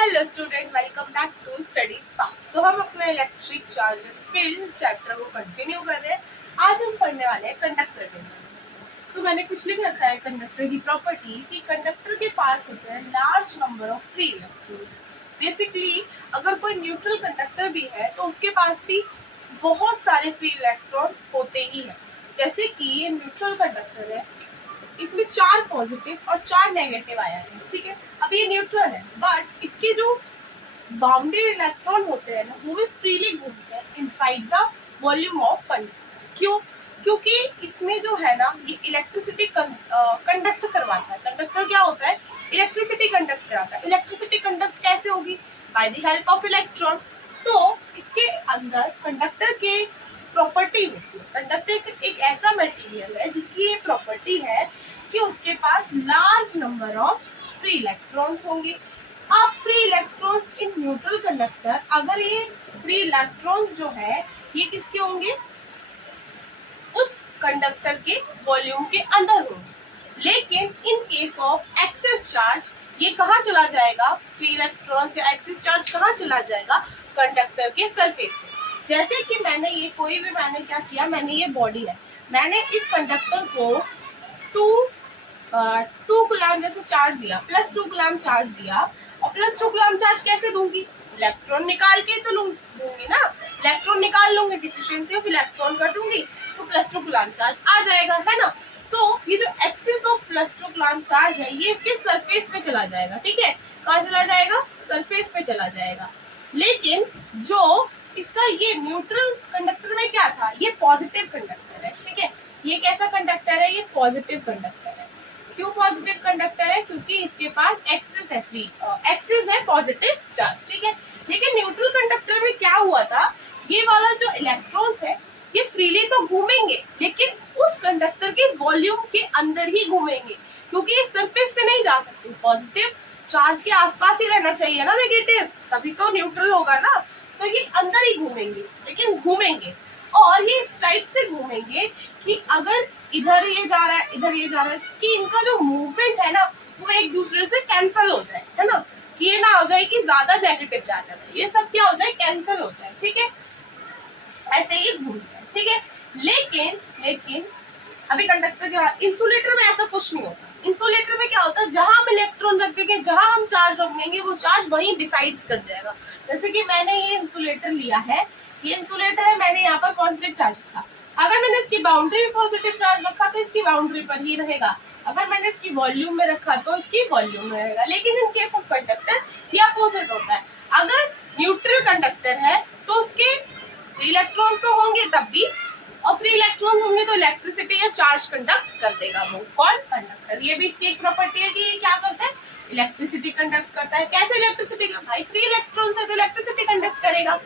Hello student, welcome back to study spark. तो हम अपना इलेक्ट्रिक चार्ज फिल्म चैप्टर को कंटिन्यू कर रहे हैं। आज हम पढ़ने वाले हैं कंडक्टर के बारे। तो मैंने कुछ लिख रखा है कंडक्टर की प्रॉपर्टी कि कंडक्टर के पास होते हैं large number of free electrons. Basically अगर कोई न्यूट्रल कंडक्टर भी है तो उसके पास भी बहुत सारे फ्री इलेक्ट्रॉन्स होते ही हैं। जैसे कि ये न्यूट्रल कंडक्टर है, इसमें 4 पॉजिटिव और 4 नेगेटिव आया है। ठीक है, अब ये न्यूट्रल है बट इसके जो बाउंडेड इलेक्ट्रॉन होते हैं ना, वो भी फ्रीली घूमते हैं inside the volume of conductor. क्यों? क्योंकि इसमें जो है ना, ये इलेक्ट्रिसिटी कंडक्ट करवाता है। कंडक्टर क्या होता है? इलेक्ट्रिसिटी कंडक्ट कराता है। इलेक्ट्रिसिटी कंडक्ट कैसे होगी? By the help of electron. तो इसके अंदर कंडक्टर के प्रॉपर्टी होती है। कंडक्टर एक ऐसा मटेरियल है जिसकी ये प्रॉपर्टी है कि उसके पास large number of free electrons होंगे। अब free electrons in neutral conductor, अगर ये फ्री इलेक्ट्रॉन्स जो है ये किसके होंगे? उस कंडक्टर के वॉल्यूम के अंदर होंगे। लेकिन in case of excess charge ये कहाँ चला जाएगा? फ्री इलेक्ट्रॉन से एक्सेस चार्ज कहाँ चला जाएगा? कंडक्टर के सरफेस पे। जैसे कि मैंने क्या किया, मैंने ये बॉडी है, मैंने इस कंडक्टर को 2 कूलम जैसे चार्ज दिया, +2 कूलम चार्ज दिया। और +2 कूलम चार्ज कैसे दूंगी? इलेक्ट्रॉन निकाल के तो दूंगी ना। इलेक्ट्रॉन निकाल लूंगी, डिफिशिएंसी ऑफ इलेक्ट्रॉन कर दूंगी तो +2 कूलम चार्ज आ जाएगा, है ना। तो ये जो एक्सिस ऑफ +2 कूलम चार्ज है ये इसके सरफेस पे चला जाएगा। ठीक है, कहाँ चला जाएगा? सरफेस पे चला जाएगा। लेकिन जो इसका ये न्यूट्रल कंडक्टर में क्या था? ये पॉजिटिव कंडक्टर है। ठीक है, ये कैसा कंडक्टर है? ये पॉजिटिव कंडक्टर है। क्यों पॉजिटिव कंडक्टर है? क्योंकि इसके पास एक्सिस है, फ्री एक्सिस है पॉजिटिव चार्ज। ठीक है, लेकिन न्यूट्रल कंडक्टर में क्या हुआ था? ये वाला जो इलेक्ट्रॉन्स है ये फ्रीली तो घूमेंगे लेकिन उस कंडक्टर के वॉल्यूम के अंदर ही घूमेंगे, क्योंकि ये सरफेस पे नहीं जा सकते। पॉजिटिव चार्ज के आसपास ही रहना चाहिए ना नेगेटिव, तभी तो न्यूट्रल होगा ना। तो ये अंदर ही घूमेंगे, लेकिन घूमेंगे और ये इस टाइप से घूमेंगे कि अगर इधर ये जा रहा है, इधर ये जा रहा है, कि इनका जो मूवमेंट है ना वो एक दूसरे से कैंसल हो जाए, है ना। कि ये ना हो जाए कि ज्यादा नेगेटिव चार्ज है, ये सब क्या हो जाए? कैंसल हो जाए। ठीक है, ऐसे ही घूमता है। ठीक है, लेकिन अभी कंडक्टर के बाद इंसुलेटर में ऐसा कुछ नहीं होता। इंसुलेटर में क्या होता है? जहां हम इलेक्ट्रॉन रख देंगे, जहां हम चार्ज रख देंगे, वो चार्ज वहीं डिसाइड्स कर जाएगा। जैसे कि मैंने ये इंसुलेटर लिया है, ये इंसुलेटर है, मैंने यहाँ पर पॉजिटिव चार्ज रखा। अगर मैंने इसकी बाउंड्री में पॉजिटिव चार्ज रखा तो इसकी बाउंड्री पर ही रहेगा। अगर मैंने इसकी वॉल्यूम में रखा तो इसकी वॉल्यूम में रहेगा। लेकिन इन केस ऑफ कंडक्टर ये अपोजिट होता है। अगर न्यूट्रल कंडक्टर है तो उसके फ्री इलेक्ट्रॉन तो होंगे तब भी, और फ्री इलेक्ट्रॉन होंगे तो इलेक्ट्रिसिटी या चार्ज कंडक्ट कर देगा वो कौन? कंडक्टर। ये भी इसकी एक प्रॉपर्टी है कि ये क्या करता है? इलेक्ट्रिसिटी कंडक्ट करता है। कैसे इलेक्ट्रिसिटी? भाई फ्री इलेक्ट्रॉन से तो इलेक्ट्रिसिटी कंडक्ट करेगा।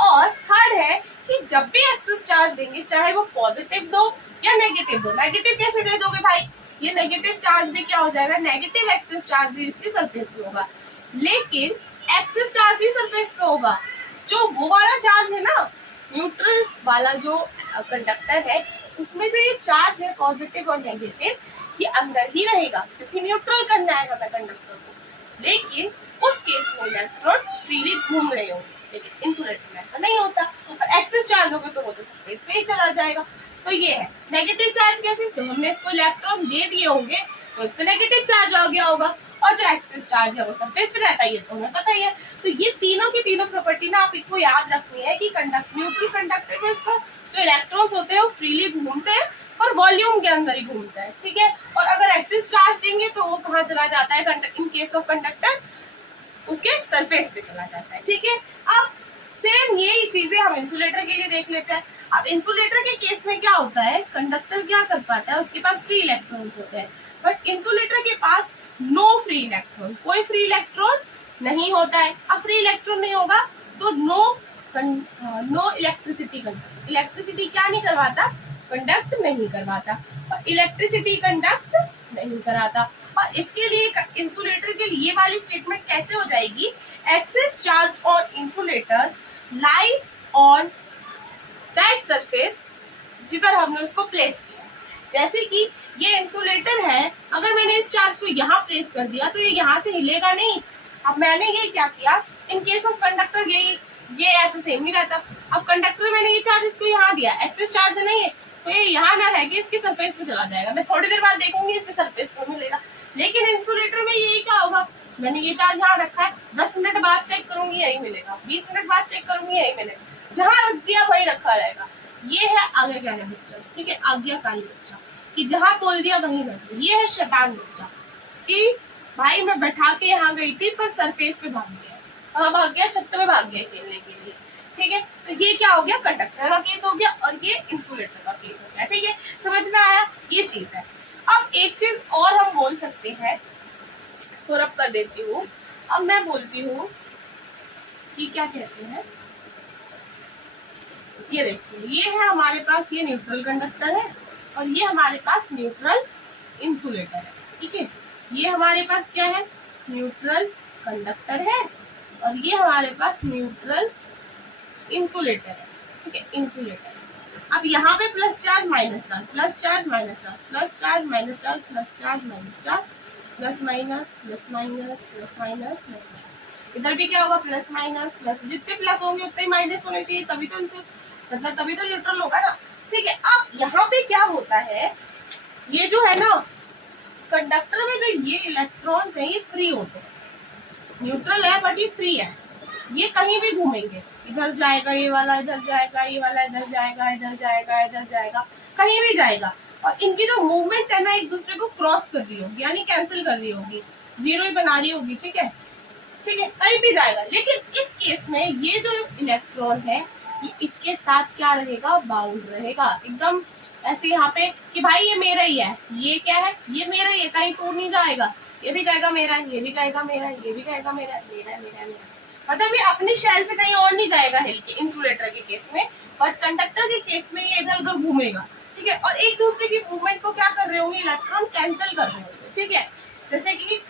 और थर्ड है कि जब भी एक्सेस चार्ज देंगे, चाहे वो पॉजिटिव दो या नेगेटिव दो। नेगेटिव कैसे दे दोगे भाई? ये नेगेटिव चार्ज भी क्या हो जाएगा? नेगेटिव एक्सेस चार्ज भी इसकी सरफेस पे होगा। लेकिन एक्सेस चार्ज ही सरफेस पे होगा। जो वो वाला चार्ज है ना, न्यूट्रल वाला जो कंडक्टर है, उसमें जो ये चार्ज है पॉजिटिव और नेगेटिव, ये अंदर ही रहेगा, क्योंकि न्यूट्रल करना है हमें कंडक्टर को। लेकिन उस केस में इलेक्ट्रॉन फ्रीली घूम रहे होंगे, लेकिन इंसुलेटर में ऐसा नहीं होता। और एक्सेस चार्ज होगा तो वो तो सरफेस पे ही चला जाएगा। तो ये है नेगेटिव चार्ज। कैसे? जब हमने इसको इलेक्ट्रॉन दे दिए होंगे तो इस पे नेगेटिव चार्ज आ गया होगा, और जो एक्सेस चार्ज है वो सरफेस पे रहता है, ये तो हमें पता ही है। तो ये तीनों की तीनों प्रॉपर्टी ना आप इनको याद रखनी है कि न्यूट्रल कंडक्टर में उसका जो इलेक्ट्रॉन्स होते हैं वो फ्रीली घूमते हैं और वॉल्यूम के अंदर ही घूमता है। ठीक है, और अगर एक्सेस चार्ज देंगे तो वो कहाँ चला जाता है? इन केस ऑफ कंडक्टर उसके सरफेस पे चला जाता है। ठीक है, अब सेम यही चीजें हम इंसुलेटर के लिए देख लेते हैं। अब इंसुलेटर के केस में क्या होता है? कंडक्टर क्या कर पाता है? उसके पास फ्री इलेक्ट्रॉन्स होते हैं, बट इंसुलेटर के पास नो फ्री इलेक्ट्रॉन, कोई फ्री इलेक्ट्रॉन नहीं होता है। अब फ्री इलेक्ट्रॉन नहीं होगा तो नो इलेक्ट्रिसिटी कंडक्ट। इलेक्ट्रिसिटी क्या नहीं करवाता? कंडक्ट नहीं करवाता, और इलेक्ट्रिसिटी कंडक्ट नहीं कराता। और इसके लिए इंसुलेटर के लिए वाली स्टेटमेंट कैसे हो जाएगी? Excess charge on insulators lies on that surface जिधर हमने उसको प्लेस किया। जैसे कि ये इंसुलेटर है, अगर मैंने इस चार्ज को यहाँ प्लेस कर दिया तो ये यहाँ से हिलेगा नहीं, अब मैंने ये क्या किया, इन केस ऑफ कंडक्टर ये ऐसे सेम नहीं रहता। अब कंडक्टर मैंने ये चार्ज इसको यहाँ दिया, एक्सेस चार्ज नहीं है, तो ये यहाँ ना रह के इसके सरफेस पे चला जाएगा। मैं थोड़ी देर बाद देखूंगी इसके सरफेस पे मिलेगा। लेकिन इंसुलेटर में यही क्या होगा, मैंने ये चार्ज यहाँ रखा है, 10 मिनट बाद चेक करूंगी यही मिलेगा, 20 मिनट बाद चेक करूंगी यही मिलेगा, जहाँ रख दिया वही रखा रहेगा। ये है आगे क्या है बच्चा, ठीक है, आज्ञाकारी बच्चा, कि जहाँ बोल दिया वहीं रख दिया। ये है शैतान बच्चा, कि भाई मैं बैठा के यहाँ गई थी पर सरफेस पे भाग गया, वहां भाग गया, छत पे भाग गया खेलने के लिए, ठीक है। तो ये क्या हो गया, कंडक्टर का केस हो गया और ये इंसुलेटर का केस हो गया, ठीक है, समझ में आया, ये चीज है। अब एक चीज और हम बोल सकते हैं, इसको रब कर देती हूँ। अब मैं बोलती हूँ कि क्या कहते हैं, ये देखिए, ये है हमारे पास, ये न्यूट्रल कंडक्टर है और ये हमारे पास न्यूट्रल इंसुलेटर है, ठीक है। ये हमारे पास क्या है, न्यूट्रल कंडक्टर है और ये हमारे पास न्यूट्रल इंसुलेटर है, ठीक है, इंसुलेटर। अब यहाँ पे plus charge minus charge, plus charge minus charge, plus charge minus charge, plus charge minus charge, plus minus plus minus plus minus plus minus. इधर भी क्या होगा, प्लस माइनस प्लस, जितने प्लस होंगे उतने ही माइनस होने चाहिए, तभी तो मतलब तभी तो न्यूट्रल होगा ना, ठीक है। अब यहाँ पे क्या होता है, ये जो है ना कंडक्टर में जो ये इलेक्ट्रॉन्स हैं ये फ्री होते हैं, न्यूट्रल है बट ये फ्री है, ये कहीं भी घूमेंगे, इधर जाएगा ये वाला, इधर जाएगा ये वाला, इधर जाएगा, इधर जाएगा, इधर जाएगा, कहीं भी जाएगा। और इनकी जो मूवमेंट है ना एक दूसरे को क्रॉस कर रही होगी, यानी कैंसिल कर रही होगी, जीरो ही बना रही होगी, ठीक है, ठीक है, कहीं भी जाएगा। लेकिन इस केस में ये जो इलेक्ट्रॉन है ये इसके साथ क्या रहेगा, बाउंड रहेगा एकदम ऐसे यहाँ पे, कि भाई ये मेरा ही है, ये क्या है, ये मेरा ही है, कहीं तोड़ नहीं जाएगा, ये भी कहेगा मेरा, ये भी कहेगा मेरा, ये भी कहेगा मेरा, मेरा मेरा मेरा, मतलब ये अपनी शैल से कहीं और नहीं जाएगा हिल के, इंसुलेटर के केस में। बट कंडक्टर के केस में ये इधर उधर घूमेगा, ठीक है, और एक दूसरे की मूवमेंट को क्या कर रहे होंगे, इलेक्ट्रॉन कैंसिल कर रहे होंगे, ठीक है। जैसे कि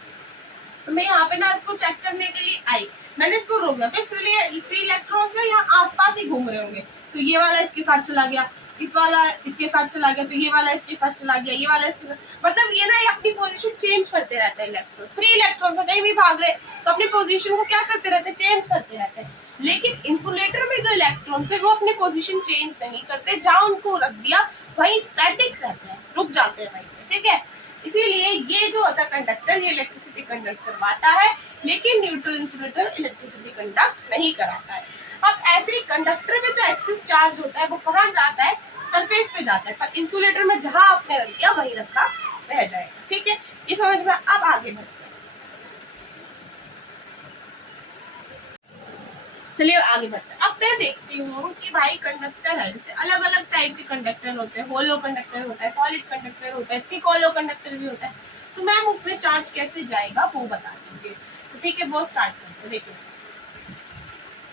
मैं यहाँ पे ना इसको चेक करने के लिए आई, मैंने इसको रोक दिया, तो फ्री इलेक्ट्रॉन्स ना यहाँ आसपास ही घूम रहे होंगे, तो ये वाला इसके साथ चला गया, इस वाला इसके साथ चला गया, तो ये वाला इसके साथ चला गया, ये वाला इसके साथ, मतलब ये ना अपनी पोजीशन चेंज करते रहते हैं इलेक्ट्रॉन, फ्री इलेक्ट्रॉन कहीं भी भाग रहे तो अपनी पोजीशन को क्या करते रहते हैं, चेंज करते रहते हैं। लेकिन इंसुलेटर में जो इलेक्ट्रॉन है वो अपनी पोजीशन चेंज नहीं करते, जहाँ उनको रख दिया वही स्टैटिक रहते हैं, रुक जाते हैं वहीं पे, ठीक है। इसीलिए ये जो होता है कंडक्टर, ये इलेक्ट्रिसिटी कंडक्ट करवाता है, लेकिन न्यूट्रल इंसुलेटर इलेक्ट्रिसिटी कंडक्ट नहीं कराता है। अब ऐसे ही कंडक्टर में जो एक्सेस चार्ज होता है वो कहाँ जाता है, सरफेस पे जाता है, पर इंसुलेटर में जहां आपने रख दिया वही रखा रह जाएगा, ठीक है, ये समझ में। अब आगे बढ़ते हैं, चलिए आगे बढ़ते हैं। अब मैं देखती हूँ कि भाई कंडक्टर है, जैसे अलग अलग टाइप के कंडक्टर होते हैं, होलो कंडक्टर होता है, सॉलिड कंडक्टर होता है, थिक होलो कंडक्टर भी होता है, तो मैम उसमें चार्ज कैसे जाएगा वो बता दीजिए। तो ठीक है, वो स्टार्ट करते हैं। देखिए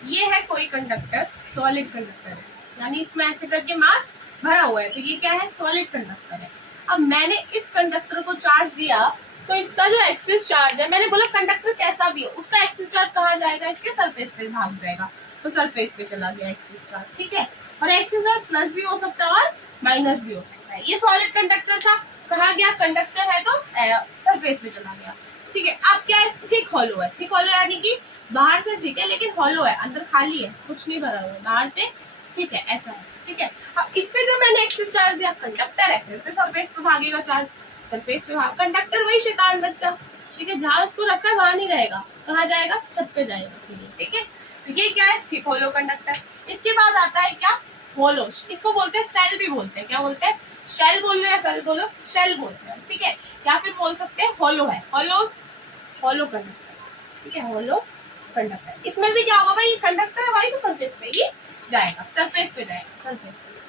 ये है कोई कंडक्टर, सॉलिड कंडक्टर है, यानी इसमें ऐसे करके मास भरा हुआ है, तो ये क्या है, सॉलिड कंडक्टर है। अब मैंने इस कंडक्टर को चार्ज दिया, तो इसका जो एक्सिस चार्ज है, मैंने बोला कंडक्टर कैसा भी हो उसका एक्सिस चार्ज कहाँ जाएगा, इसके सरफेस पे भाग जाएगा, तो सरफेस पे चला गया एक्सिस चार्ज, ठीक है। और एक्सिस चार्ज प्लस भी हो सकता है और माइनस भी हो सकता है। ये सॉलिड कंडक्टर था, कहा गया कंडक्टर है तो सरफेस पे चला गया, ठीक है। अब क्या है, थिक हॉलो है, थिक हॉलो यानी कि बाहर से थिक है लेकिन हॉलो है, अंदर खाली है, कुछ नहीं भरा हुआ, बाहर से ठीक है, ऐसा है, ठीक है। अब इस पे जब मैंने एक्सिस चार्ज दिया, कंडक्टर है, फिर से सरफेस पे भागेगा चार्ज, सरफेस पे भाग, कंडक्टर वही शैतान बच्चा, ठीक है, जहां उसको रखा है वहां नहीं रहेगा, कहाँ जाएगा, छत पे जाएगा, ठीक है। तो ये क्या है, थिक होलो कंडक्टर। इसके बाद आता है क्या, होलो, इसको बोलते हैं सेल भी बोलते हैं, क्या बोलते हैं, शेल बोल रहे हैं, सेल बोलो, शेल बोलते हैं, ठीक है, या फिर बोल सकते हैं होलो है, होलो होलो कंडक्टर, ठीक है, होलो कंडक्टर। इसमें भी क्या होगा भाई, ये कंडक्टर है भाई, तो सरफेस पे ही जाएगा, सरफेस पे जाएगा, सरफेस पे,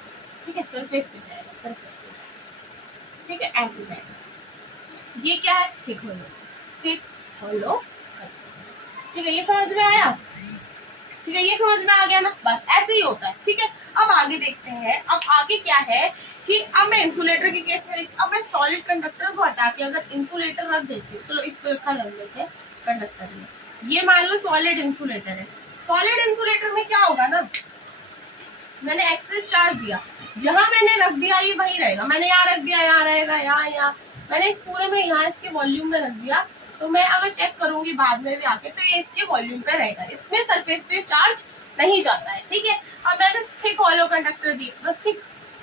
ठीक है, सरफेस पे जाएगा, सरफेस पे, ठीक है, ऐसे जाएगा। ये क्या है, थिक होलो, थिक होलो, ठीक है, ये समझ में आया, ठीक है, ये समझ में आ गया ना, बस ऐसे ही होता है, ठीक है। अब आगे देखते हैं, अब आगे क्या है कि अब मैं इंसुलेटर के केस में, अब मैं सॉलिड कंडक्टर को हटा के अगर इंसुलेटर रख देती हूँ, चलो इसको रखा लग लेते हैं कंडक्टर में, ये मान लो सॉलिड इंसुलेटर है। सॉलिड इंसुलेटर में क्या होगा ना, मैंने एक्सेस चार्ज दिया, जहां मैंने रख दिया ये वही रहेगा, मैंने यहाँ रख दिया यहाँ रहेगा, यहाँ मैंने इस पूरे में यहाँ इसके वॉल्यूम में रख दिया, तो मैं अगर चेक करूंगी बाद में भी आके, तो ये इसके वॉल्यूम पे रहेगा, इसमें सरफेस पे चार्ज नहीं जाता है, ठीक है। अब मैंने थिक हॉलो कंडक्टर दिया, थिक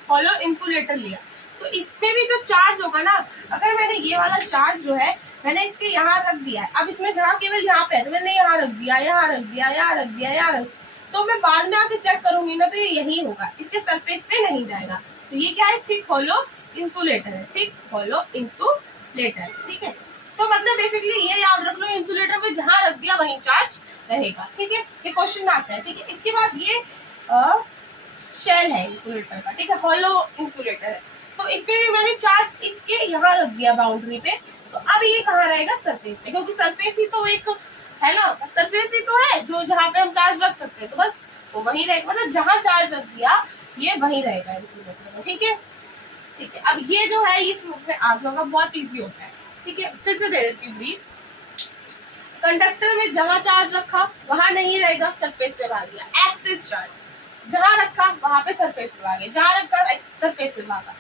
हॉलो इंसुलेटर लिया, तो इसमें भी जो चार्ज होगा ना, अगर मैंने ये वाला चार्ज जो है मैंने इसके यहाँ रख दिया है, अब इसमें जहाँ केवल यहाँ पे है तो मैंने यहाँ रख दिया, यहाँ रख दिया, यहाँ रख दिया, यहाँ रख, तो मैं बाद में आके चेक करूंगी ना, तो ये यही होगा, इसके सरफेस पे नहीं जाएगा। तो ये क्या है, थिक हॉलो इंसुलेटर है, थिक हॉलो इंसुलेटर, ठीक है। तो मतलब बेसिकली ये याद रख लो, इंसुलेटर में जहां रख दिया वहीं चार्ज रहेगा, ठीक है। ये क्वेश्चन आता है, ठीक है। इसके बाद ये शेल है इंसुलेटर का, ठीक है, हॉलो इंसुलेटर है, तो इसमें भी मैंने चार्ज इसके यहाँ रख दिया बाउंड्री पे, तो अब ये कहाँ रहेगा, सरफेस पे, क्योंकि सरफेस ही तो एक है ना, सरफेस ही तो है जो जहाँ पे हम चार्ज रख सकते हैं, तो बस वो वहीं रहेगा, मतलब जहाँ चार्ज रख दिया ये वहीं रहेगा इंसुलेटर में, ठीक है, ठीक है। अब ये जो है ये समझ में आ गया होगा, बहुत इजी होता है, ठीक है। फिर से दे देती हूँ ब्रीफ। कंडक्टर में जहां चार्ज रखा वहां नहीं रहेगा, सरफेस पे भाग गया, एक्सिस चार्ज, जहां रखा वहां पे सरफेस पे भागे, जहां रखा सरफेस पे भागा।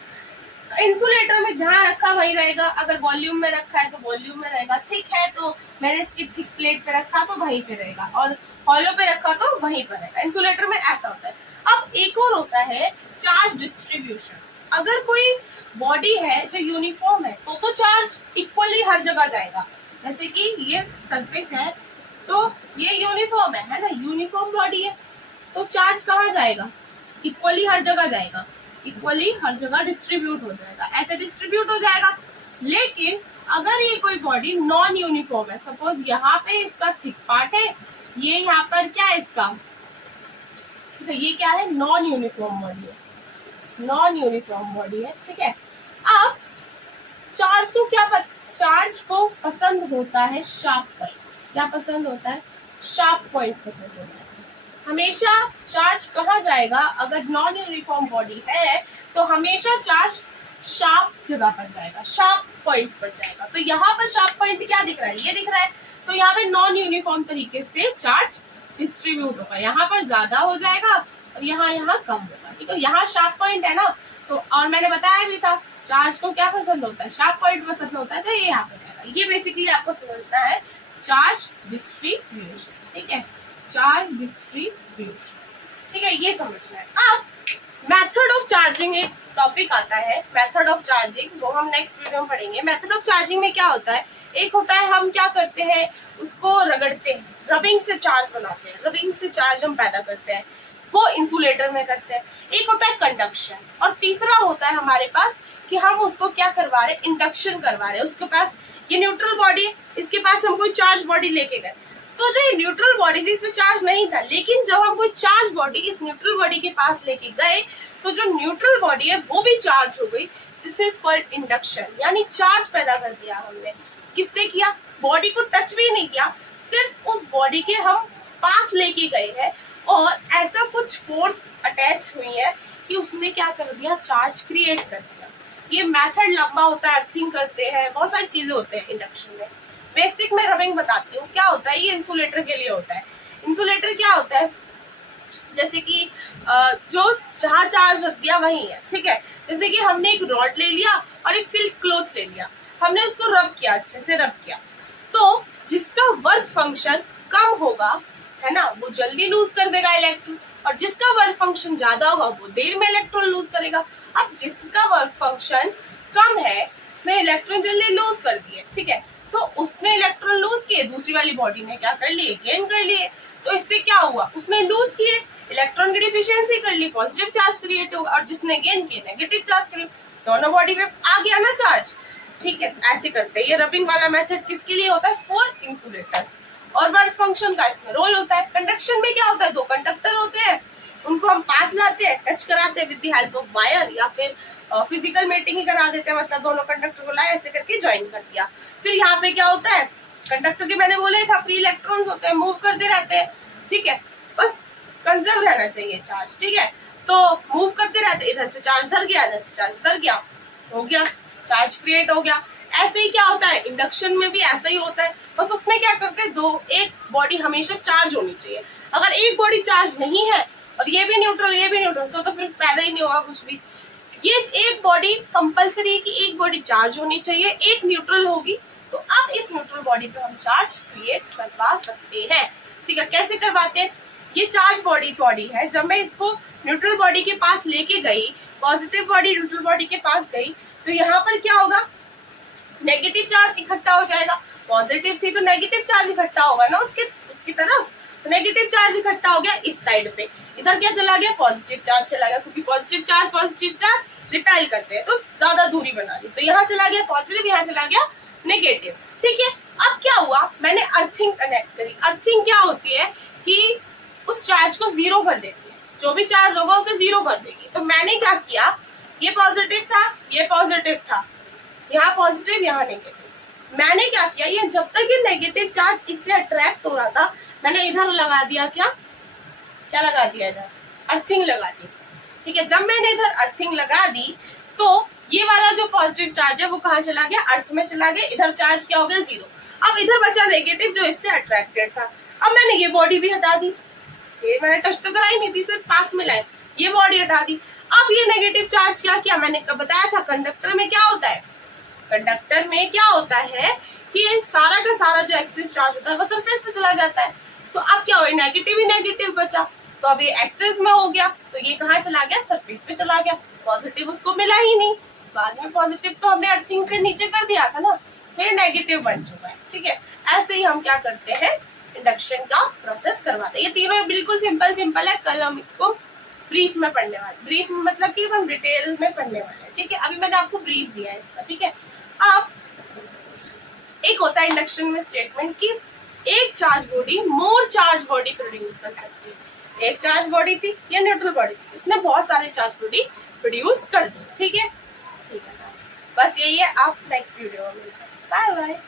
इंसुलेटर में जहां रखा वहीं रहेगा, अगर वॉल्यूम में रखा है तो वॉल्यूम में रहेगा, थिक है तो मैंने इसकी थिक प्लेट पे रखा तो वहीं पे रहेगा, और हॉलो पे रखा तो वहीं पर रहेगा। इंसुलेटर में ऐसा होता है। अब एक और होता है चार्ज डिस्ट्रीब्यूशन। अगर कोई बॉडी है जो यूनिफॉर्म है तो चार्ज इक्वली हर जगह जाएगा, जैसे कि ये सरफेस है तो ये यूनिफॉर्म है ना, यूनिफॉर्म बॉडी है, तो चार्ज कहाँ जाएगा, इक्वली हर जगह जाएगा, इक्वली हर जगह डिस्ट्रीब्यूट हो जाएगा, ऐसे डिस्ट्रीब्यूट हो जाएगा। लेकिन अगर ये कोई बॉडी नॉन यूनिफॉर्म है, सपोज यहाँ पे इसका थिक पार्ट है, ये यहाँ पर क्या है इसका, तो ये क्या है, नॉन यूनिफॉर्म बॉडी है, नॉन यूनिफॉर्म बॉडी है, ठीक है। अब चार्ज को चार्ज को पसंद होता है शार्प पॉइंट, क्या पसंद होता है, शार्प पॉइंट पसंद होता है। हमेशा चार्ज कहाँ जाएगा, अगर नॉन यूनिफॉर्म बॉडी है तो हमेशा चार्ज शार्प जगह पर जाएगा, शार्प पॉइंट पर जाएगा। तो यहाँ पर शार्प पॉइंट क्या दिख रहा है, ये दिख रहा है, तो यहाँ पे नॉन यूनिफॉर्म तरीके से चार्ज डिस्ट्रीब्यूट होगा, यहाँ पर ज्यादा हो जाएगा और यहाँ कम होगा, ठीक है। यहाँ शार्प पॉइंट है ना, तो और मैंने बताया भी था चार्ज को क्या पसंद होता है, शार्प पॉइंट पसंद होता है, तो ये यहाँ पर जाएगा। ये बेसिकली आपको समझना है चार्ज डिस्ट्रीब्यूशन, ठीक है, चार्ज डिस्ट्रीब्यूशन, ठीक है, ये समझना है। अब मेथड ऑफ चार्जिंग एक टॉपिक आता है, मेथड ऑफ चार्जिंग, वो हम नेक्स्ट वीडियो में पढ़ेंगे। मेथड ऑफ चार्जिंग में क्या होता है, एक होता है हम क्या करते हैं, उसको रगड़ते हैं, रबिंग से चार्ज बनाते हैं, रबिंग से चार्ज हम पैदा करते हैं, वो इंसुलेटर में करते हैं। एक होता है कंडक्शन, और तीसरा होता है हमारे पास कि हम उसको क्या करवा रहे हैं, इंडक्शन करवा रहे हैं। उसके पास ये न्यूट्रल बॉडी, इसके पास हम कोई चार्ज बॉडी लेके गए, तो जो ये न्यूट्रल बॉडी थी इसमें चार्ज नहीं था, लेकिन जब हम कोई चार्ज बॉडी इस न्यूट्रल बॉडी के पास लेके गए तो जो न्यूट्रल बॉडी है वो भी चार्ज हो गई। दिस इज कॉल्ड इंडक्शन, यानी चार्ज पैदा कर दिया हमने। किससे किया, बॉडी को टच भी नहीं किया, सिर्फ उस बॉडी के हम पास लेके गए हैं और ऐसा कुछ फोर्स अटैच हुई है कि उसने क्या कर दिया, चार्ज क्रिएट कर दिया। ये मेथड लंबा होता है, अर्थिंग करते हैं, बहुत सारी चीजें होते हैं इंडक्शन में। बेसिक में रबिंग बताती हूँ क्या होता है, ये इंसुलेटर के लिए होता है। इंसुलेटर क्या होता है, जैसे कि जो जहाँ चार्ज रख दिया वही है, ठीक है। जैसे कि हमने एक रॉड ले लिया और एक सिल्क क्लॉथ ले लिया, हमने उसको रब किया, अच्छे से रब किया, तो जिसका वर्क फंक्शन कम होगा है ना, वो जल्दी लूज कर देगा इलेक्ट्रॉन, और जिसका वर्क फंक्शन ज्यादा होगा वो देर में इलेक्ट्रॉन लूज करेगा। अब जिसका वर्क फंक्शन कम है उसने इलेक्ट्रॉन जल्दी लूज कर दिए, ठीक है, तो उसने इलेक्ट्रॉन लूज किए, दूसरी वाली बॉडी ने क्या कर लिए, गेन कर लिए। तो इससे क्या हुआ, उसने लूज किए, इलेक्ट्रॉन की डिफिशियंसी कर ली, पॉजिटिव चार्ज क्रिएट होगा, और जिसने गेन किए नेगेटिव चार्ज क्रिएट, दोनों बॉडी पे आ गया ना चार्ज, ठीक है। ऐसे करते हैं। ये रबिंग वाला मेथड किसके लिए होता है, फॉर इंसुलेटर्स, और वर्क फंक्शन का इसमें रोल होता है। कंडक्शन में क्या होता है, दो कंडक्टर होते हैं, उनको हम पास लाते हैं, टच कराते हैं with the help of wire, या फिर फिजिकल मेटिंग ही करा देते हैं, मतलब दोनों कंडक्टर को लाए ऐसे करके ज्वाइन कर दिया। फिर यहाँ पे क्या होता है, कंडक्टर के मैंने बोले था फ्री इलेक्ट्रॉन्स होते हैं, मूव करते रहते हैं, ठीक है, बस कंजर्व रहना चाहिए चार्ज, ठीक है, तो मूव करते रहते, इधर से चार्ज धर गया, इधर से चार्ज धर गया, हो गया चार्ज क्रिएट हो गया। ऐसे ही क्या होता है इंडक्शन में भी ऐसा ही होता है, बस उसमें क्या करते हैं, दो एक बॉडी हमेशा चार्ज होनी चाहिए। अगर एक बॉडी चार्ज नहीं है और ये भी न्यूट्रल ये भी न्यूट्रल, तो फिर पैदा ही नहीं होगा कुछ भी। ये एक बॉडी कंपलसरी है कि एक बॉडी चार्ज होनी चाहिए, एक न्यूट्रल होगी, तो अब इस न्यूट्रल बॉडी पे हम चार्ज क्रिएट करवा सकते हैं। ठीक है, कैसे करवाते हैं? ये चार्ज बॉडी है, जब मैं इसको न्यूट्रल बॉडी के पास लेके गई, पॉजिटिव बॉडी न्यूट्रल बॉडी के पास गई, तो यहाँ पर क्या होगा, नेगेटिव चार्ज इकट्ठा हो जाएगा। पॉजिटिव थी तो नेगेटिव चार्ज इकट्ठा होगा ना उसकी तरफ, तो नेगेटिव चार्ज इकट्ठा हो गया इस साइड पे। इधर क्या चला गया, पॉजिटिव चार्ज चला गया, क्योंकि पॉजिटिव चार्ज रिपेल करते हैं तो ज्यादा दूरी बना ली, तो यहाँ चला गया पॉजिटिव, यहाँ चला गया नेगेटिव। ठीक है, अब क्या हुआ, मैंने अर्थिंग कनेक्ट करी। अर्थिंग क्या होती है कि उस चार्ज को जीरो कर देती है, जो भी चार्ज होगा उसे जीरो कर देगी। तो मैंने क्या किया, ये पॉजिटिव था, ये पॉजिटिव था, यहाँ पॉजिटिव यहाँ नेगेटिव। मैंने क्या किया, ये जब तक ये नेगेटिव चार्ज इससे अट्रैक्ट हो रहा था, मैंने इधर लगा दिया, क्या लगा दिया, इधर अर्थिंग लगा दी। ठीक है, जब मैंने इधर अर्थिंग लगा दी तो ये वाला जो पॉजिटिव चार्ज है वो कहाँ चला गया, अर्थ में चला गया। इधर चार्ज क्या हो गया, जीरो। अब इधर बचा नेगेटिव जो इससे अट्रैक्टेड था। अब मैंने ये बॉडी भी हटा दी, ये मैंने टच तो कराई नहीं थी, सिर्फ पास में लाए, ये बॉडी हटा दी। अब ये नेगेटिव चार्ज क्या किया, मैंने बताया था कंडक्टर में क्या होता है, कंडक्टर में क्या होता है कि सारा का सारा जो एक्सिस चार्ज होता है वो सरफेस पे चला जाता है। तो अब क्या हुआ, नेगेटिव ही नेगेटिव बचा, तो अब ये एक्सिस में हो गया, तो ये कहाँ चला गया, सरफेस पे चला गया। पॉजिटिव उसको मिला ही नहीं, बाद में पॉजिटिव तो हमने अर्थिंग से नीचे कर दिया था ना, फिर नेगेटिव बन चुका है। ठीक है, ऐसे ही हम क्या करते हैं, इंडक्शन का प्रोसेस करवाते हैं। ये तीनों बिल्कुल सिंपल है, कल हम इसको ब्रीफ में पढ़ने वाले, ब्रीफ में मतलब कि हम डिटेल में पढ़ने वाले हैं। ठीक है, अभी मैंने आपको ब्रीफ दिया है इसका। ठीक है, अब एक होता है इंडक्शन में स्टेटमेंट कि एक charge body more charge body produce कर सकती है। एक चार्ज बॉडी थी या न्यूट्रल बॉडी थी, उसने बहुत सारे चार्ज बॉडी प्रोड्यूस कर दी। ठीक है, बस यही है। आप नेक्स्ट वीडियो में मिलते हैं, बाय बाय।